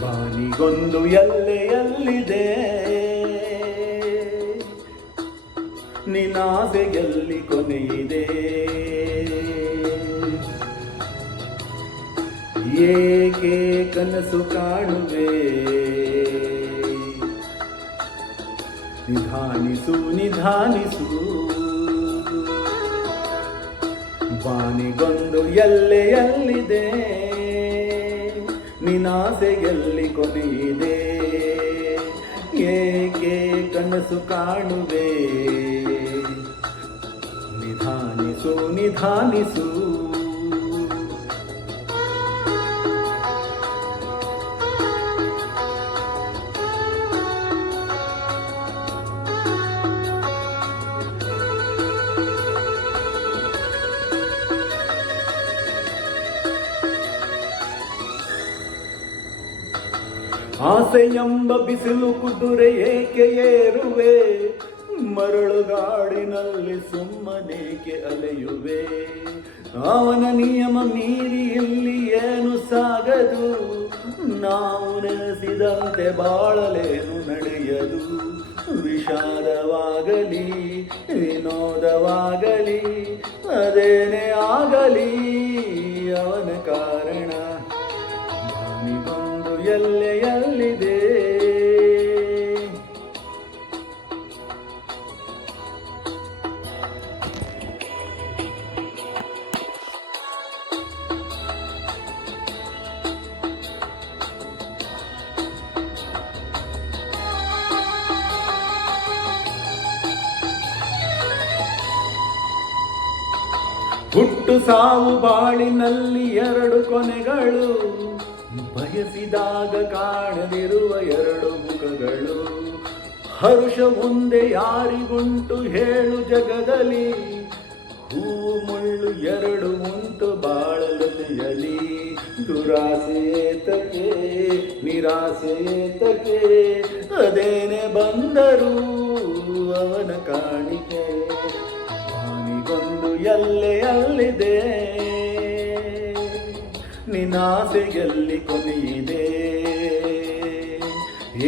ಬಾನಿಗೊಂದು ಎಲ್ಲೆಯಲ್ಲಿದೆ, ನಿನ್ನಾಸೆಯಲ್ಲಿ ಕೊನೆಯಿದೆ. ಏಕೆ ಕನಸು ಕಾಣುವೆ, ನಿಧಾನಿಸು ನಿಧಾನಿಸು. ಬಾನಿಗೊಂದು ಎಲ್ಲೆಯಲ್ಲಿದೆ, ನಿನ್ನಾಸೆಯಲ್ಲಿ ಕೊನೆಯಿದೆ. ಏಕೆ ಕನಸು ಕಾಣುವೆ, ನಿಧಾನಿಸು ನಿಧಾನಿಸು. ಆಸೆಯೆಂಬ ಬಿಸಿಲು ಕುದುರೆ ಏಕೆ ಏರುವೆ, ಮರಳುಗಾಡಿನಲ್ಲಿ ಸುಮ್ಮನೇಕೆ ಅಲೆಯುವೆ. ಅವನ ನಿಯಮ ಮೀರಿ ಇಲ್ಲಿ ಏನು ಸಾಗದು, ನಾವು ನೆನೆಸಿದಂತೆ ಬಾಳಲೇನು ನಡೆಯದು. ವಿಷಾದವಾಗಲಿ ವಿನೋದವಾಗಲಿ ಅದೇನೇ ಆಗಲಿ ಅವನ ಕಾರಣ. ಬಾನಿಗೊಂದು ಎಲ್ಲೆಯಲ್ಲಿದೆ, ಹುಟ್ಟು ಸಾವು ಬಾಳಿನಲ್ಲಿ ಎರಡು ಕೊನೆಗಳು, ಬಯಸಿದಾಗ ಕಾಣದಿರುವ ಎರಡು ಮುಖಗಳು. ಹರುಷ ಮುಂದೆ ಯಾರಿಗುಂಟು ಹೇಳು ಜಗದಲ್ಲಿ, ಹೂವು ಮುಳ್ಳು ಎರಡು ಉಂಟು ಬಾಳಲತೆಯಲಿ. ದುರಾಸೆಯೇತಕ್ಕೆ ನಿರಾಸೆಯೇತಕ್ಕೆ, ಅದೇನೆ ಬಂದರೂ ಅವನ ಕಾಣಿಕೆ. ಬಾನಿಗೊಂದು ಎಲ್ಲೆಯಲ್ಲಿದೆ, ನಿನ್ನಾಸೆಯಲ್ಲಿ ಕೊನೆಯಿದೆ.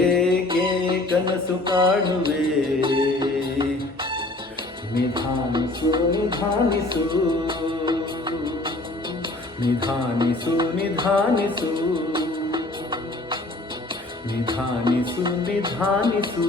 ಏಕೆ ಕನಸು ಕಾಣುವೆ, ನಿಧಾನಿಸು ನಿಧಾನಿಸು. ನಿಧಾನಿಸು ನಿಧಾನಿಸು. ನಿಧಾನಿಸು ನಿಧಾನಿಸು.